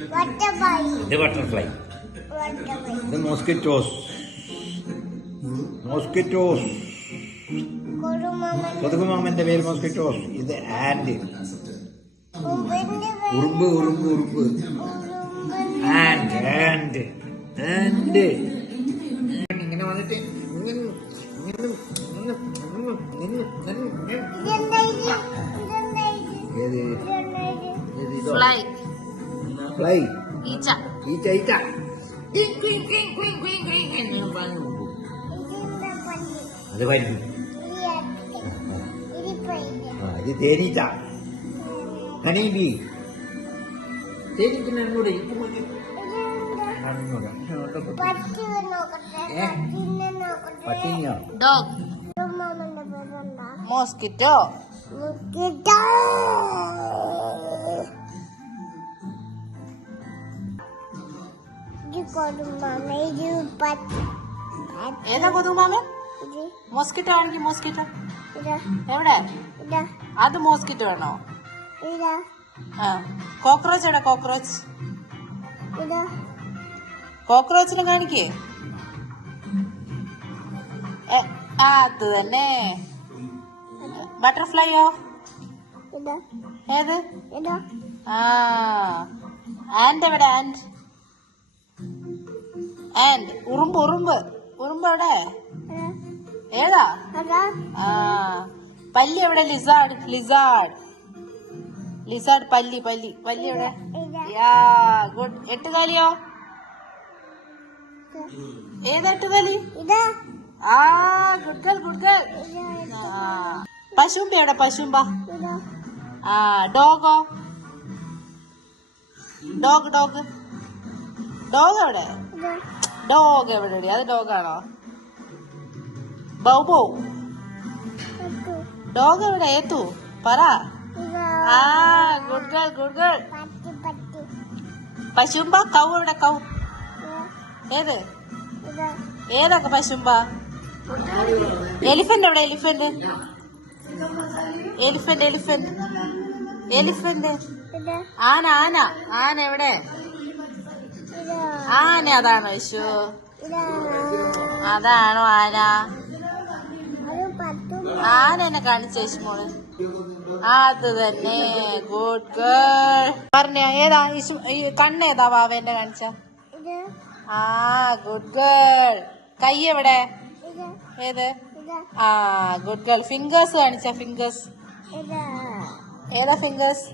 ഇത് ബട്ടർഫ്ലൈ. ഇത് മോസ്കിറ്റോസ്. കൊതുകുമാമന്റെ പേര് മോസ്കിറ്റോസ്. ഇത് ആൻഡ്. ഉറുമ്പ്. ആൻഡ് ഇങ്ങനെ വന്നിട്ട് ഫ്ലൈ. ഈച്ച. അത് പല്ലി. ഇത് തേനീച്ച. ഹണീബി. തേനീച്ചൂടെ പട്ടിനിയോ? ഡോഗ്. മോസ്കിറ്റോ. ഏതാ കൊതുകുമാമൻ? മോസ്കിറ്റോ ആണെങ്കിൽ മോസ്കിറ്റോ എവിടെ? അത് മോസ്കിറ്റോ ആണോ? കോക്രോച്ച് എവിടെ? കോക്രോച്ചിനെ കാണിക്കേ. അത് തന്നെ. ബട്ടർഫ്ലൈയോ? ഏത്? ആൻഡ് എവിടെ? ആൻഡ്. ഉറുമ്പ് എവിടെ? ഏതാ? പല്ലി എവിടെ? ലിസാർഡ്. പല്ലി എവിടെ? ഗുഡ്. എട്ടുകാലിയോ? ഏതാ എട്ടുകാലി? Good girl. പശുമ്പ എവിടെ? ഡോഗോ? ഡോഗ് എവിടെ? അത് ഡോഗാണോ? ബൗബോ. ഡോഗ് എവിടെ? ഏത്തു പറ. Good girl. പശുമ്പ. കൗ എവിടെ? ഏത്? ഏതൊക്കെ പശുമ്പ? എലിഫന്റ് എവിടെ? എലിഫന്റ്. ആന എവിടെ? അതാണോ യേശു? അതാണോ ആന? എന്നെ കാണിച്ച യേശു മോള്. അത് തന്നെ. Good girl. പറഞ്ഞ ഏതാ? കണ്ണേതാ വാവേന്റെ കാണിച്ച? Good girl. കൈ എവിടെ? ഏത്? Good girl. ഫിംഗേഴ്സ് കാണിച്ച? ഏതാ ഫിംഗേഴ്സ്?